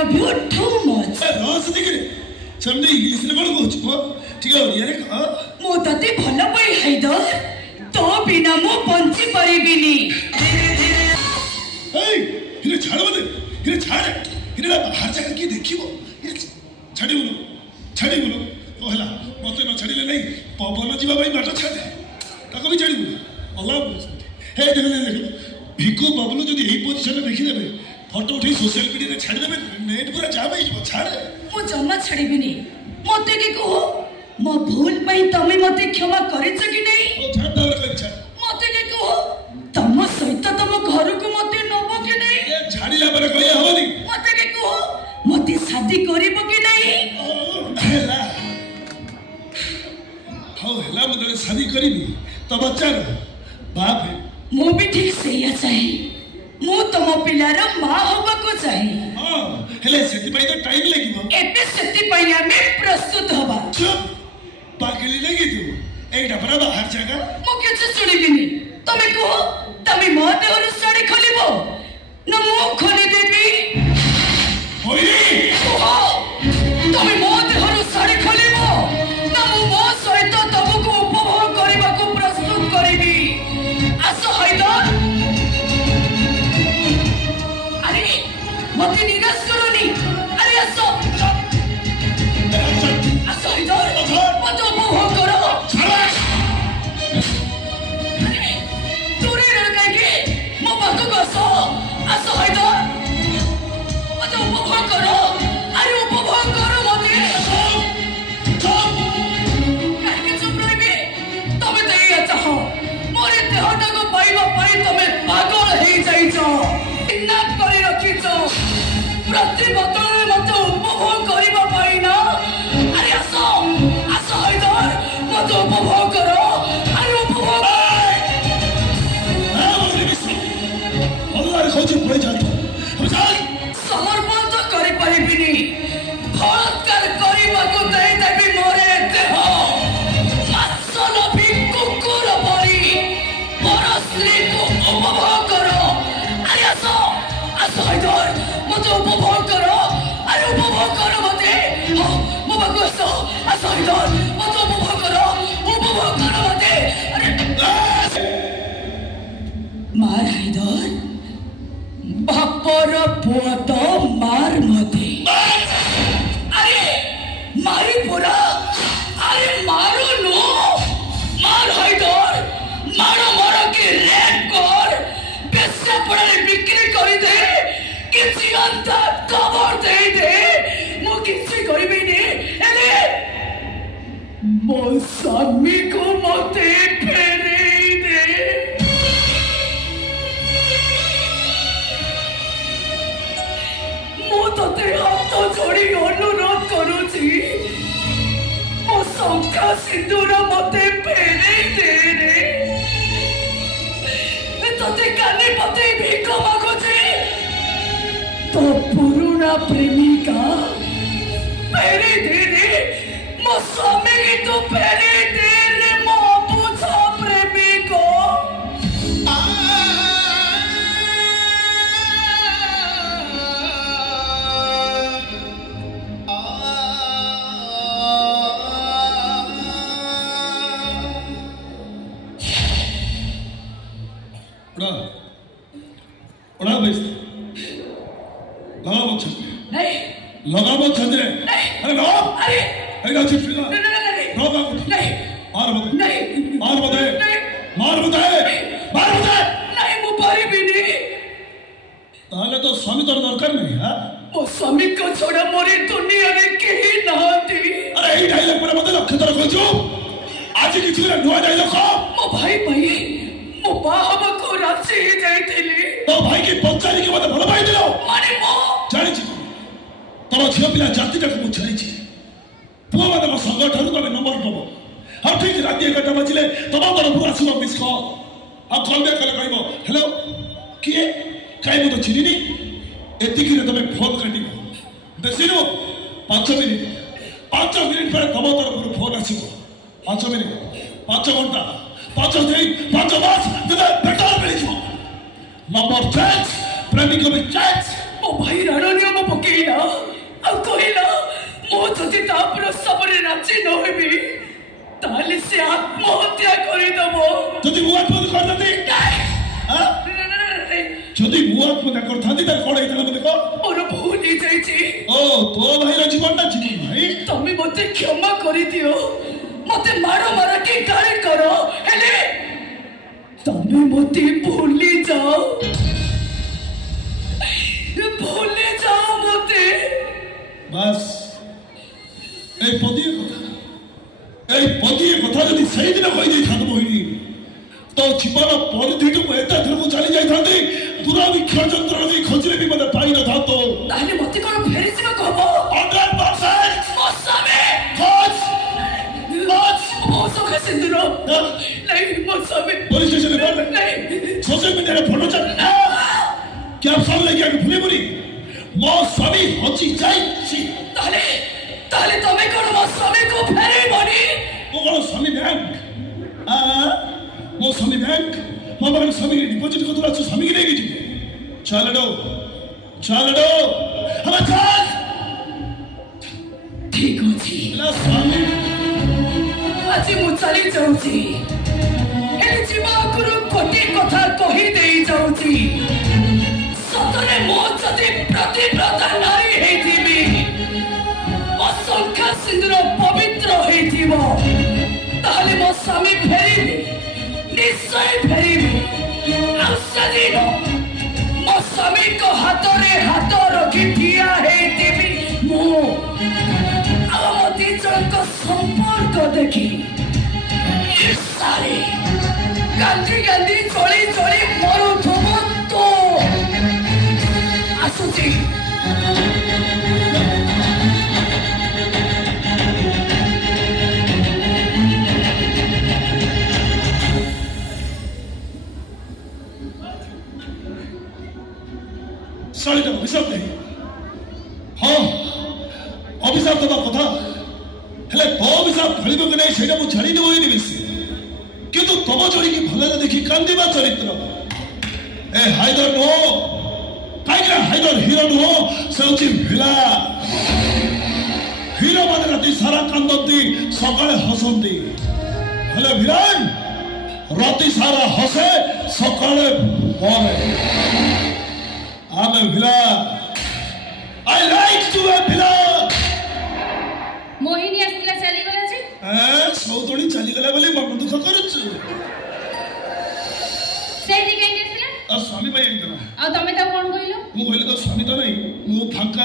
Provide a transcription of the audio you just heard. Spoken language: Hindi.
love you too much. रस दिखे समझे इंग्लिश में बोल कुछ को ठीक है यार कहा मो तते भला पई हैदर तो बिना मो पंची परिबिनी हे इने छाड़ इने ना बाहर जाकर की देखिबो ये छाड़ी बोलो ओ हला मते न छाड़ीले नहीं पवन जीवा भाई बाटा छाड़े ताको भी छाड़ी बोलो अल्लाह हे देख भिको बाबलू जदी एही पोजीशन में देखि लेबे फोटो उठी सोशल मीडिया रे छाड़ी देबे नेट पूरा जाम हो छाड़े मो जम्मा छाड़ीबिनी मते के कहो मो भूल पई तमे मते क्षमा करिछ कि नहीं ओ छाड़ दर कर छाड़ मते के कहो तम सहित तम घर को मते नबो कि नहीं ए छाड़ीला पर कहया होनी मते के कहो मते शादी करिबो कि नहीं हेला हेला मते शादी करिबी तो बच्चा बाप है मो भी ठीक सही चाहे मु तम पिलार मां होबा को चाहे हां हेले सेति पई तो टाइम लागिबो एते सेति पई हमें प्रस्तुत होबा चुप पागली लगी तू एटा पर बाहर जागा मो किछ सुनिबिनी तमे को तमे मो देहर साड़ी खोलिबो न मो खोली देबी होई ओहो तमे मो देहर साड़ी खोलिबो न मो सहित तमको उपभोग करबा को प्रस्तुत करिबी आसो हैदर मते निराश करोनी अरे आसो हैदर मते उपभोग करो अरे दूरे रह के मो बातो कसो आसो हैदर मते उपभोग करो अरे उपभोग करो मते काहे चुप रहबे तमे देया चाहो मोरे देहटा को पाइबा पाई तमे पागल हे जाइछो इन्ना करी रखिछो प्रति बदले मते उपभोग करिबा पाई ना अरे आसो हैदर मते उपभोग करो अरे उपभोग अल्लाह रे खोज पड़ जातो हम जाई समर्पण तो करि परिबिनी बलात्कार करिबा को देई देबी मोरे देह मासन भी कुकुर परी परस्त्री को उपभोग करो अरे आसो हैदर मते उपभोग करो अरे उपभोग करो मते मो बाको आसो हैदर मते उपभोग करो मते अरे मार हैदर बापर पुआ तो मार मते अरे मारी पुरा अरे मारो नो मार हैदर मारो के रेड कर बेसे पड़े बिक्री कर दे किसी अंतर खबर दे मो किसी करिबी ने एले मो स्वामी को मते फेरे दे मो तते हाथ जोड़ी अनुरोध करूची मो शंखा सिंदूर मते फेरे दे रे तते काने पते भिक मागुची तो पुरुना प्रेमिका फेरे दे रे मो स्वामी की तो फेरे दे रे मो पूछा प्रेमिको उड़ा बेस लगाबो छंदरे अरे लो अरे ना चिप फिरा रो बाबू नहीं मार बदे मार बदे नहीं मु पारी भी नहीं ताले तो स्वामी तो दरकार नहीं हां ओ स्वामी को छोड़ा मोरी दुनिया में केही नहती अरे एई डायलॉग पर मते लक्ष्य तर खोजो आज किछि रे नुआ डायलॉग को मो भाई मो बाहब को राशि जाइथिली तो भाई की पंचारी के मते भलो भाई दिलो माने मो जानि छी तब झियो पिला जाति तक मुछाई छी पुआ माने मो संग ठारू तबे नंबर दबो हम ठीक राति 11टा बजिले तब तरफ आसीबो मिस कॉल आ कॉल बैक करे कहबो हेलो किए काई मो तो चिनिनी एतिकी रे तबे फोन काटिबो बेसिनो 5 मिनिट पर तब तरफ फोन आसीबो 5 मिनिट 5 घंटा 5 दिन 5 मास तबे बेटर मिल जिवो नंबर चेंज प्रेमिक में चेंज ओ भाई राणा ने मो पके କହିଲା ମୁଁ ଯଦି ତା ପ୍ରସ୍ତାବରେ ରାଜି ନ ହେବି ତାହେଲେ ସେ ଆତ୍ମହତ୍ୟା କରିଦେବ। ଯଦି ମୁଁ ଆତ୍ମହତ୍ୟା କରିଥାନ୍ତି ଯଦି ମୁଁ ଆତ୍ମହତ୍ୟା କରିଥାନ୍ତି ତାହେଲେ କଣ ହେଇଥିଲା ମତେ କହ। ମୋର ଭୁଲ ହେଇଯାଇଛି। ଓ ତୋ ଭାଇର ଜୀବନଟା ଯିବି ଭାଇ। ତମେ ମତେ କ୍ଷମା କରିଦିଅ। ମତେ ମାର କି ଗାଳି କର ହେଲେ ତମେ ମତେ ଭୁଲି ଯାଅ ମତେ। ବାସ୍ এই পদিয়ে কথা যদি সেইদিন କହିଦେଇଥାନ୍ତୁ ମୋହିନୀ তো ଜୀବନ ପରିଧିକୁ ଏତେ ଦୂରକୁ ଚାଲି ଯାଇଥାନ୍ତି ଦୂରବୀକ୍ଷ ଯନ୍ତ୍ର ନେଇ ଖୋଜିଲେ ବି ମତେ ପାଇନଥାନ୍ତ। ତାହେଲେ ମତେ କଣ ଫେରିଯିବାକୁ ହବ? 100% ମୋ ସ୍ୱାମୀ ମୋ ସଖା ସିନ୍ଦୁର ନାଇଁ ମୋ ସ୍ୱାମୀ पुलिस स्टेशन में नहीं सोशल मीडिया में फोटो चल क्या आप सब लेके आके भूले बुरी मो स्वामी हची जाई ताले तमे कोन मो स्वामी को फेरे बनी वो कोन स्वामी बैंक मो स्वामी बैंक मो बगल स्वामी के डिपॉजिट को तोरा स्वामी के लेके जी चल दो हम चल ठीक अछि ना स्वामी आज मु चली जाउची ए जीवा गुरु कोटी कथा कहि देई जाउची। सतरे मो जदि प्रतिव्रता नारी हेथिबी असंख्य सिंदूर पवित्र हेथिबो ताले मो स्वामी फेरिबी निश्चय फेरिबी। आउसदिन मो स्वामी को हाथरे हाथ रखि ठिया हेथिबी मो आमती जन संपर्क देखी सारी गांधी चली मरुथुब तो आसुची साड़ी तो अभिशाप नहीं हाँ अभिशाप दबा कथा हेले तो अभिशाप फलिब कि नहीं सेटा मु छाड़ी देबो एनी बेसी किंतु तब जोड़ी की भले देखि कांदिबा चरित्र ए हाइदर नो काइरा हाइदर हीरो नो सेउची भिला हीरो माने राती सारा कांदती सकाळे हसंती हेले विरान राती सारा हसे सकाळे मरे I'm a villain. I like to be a villain. Mohini आस्तिला चली गला जे सौतोणी चली गला बोली मन दुख करूच सेठी के आस्तिला स्वामी भाई आइतला आ तमे त कोन कहिलो मु कहले तो स्वामी तो नहीं मु फांका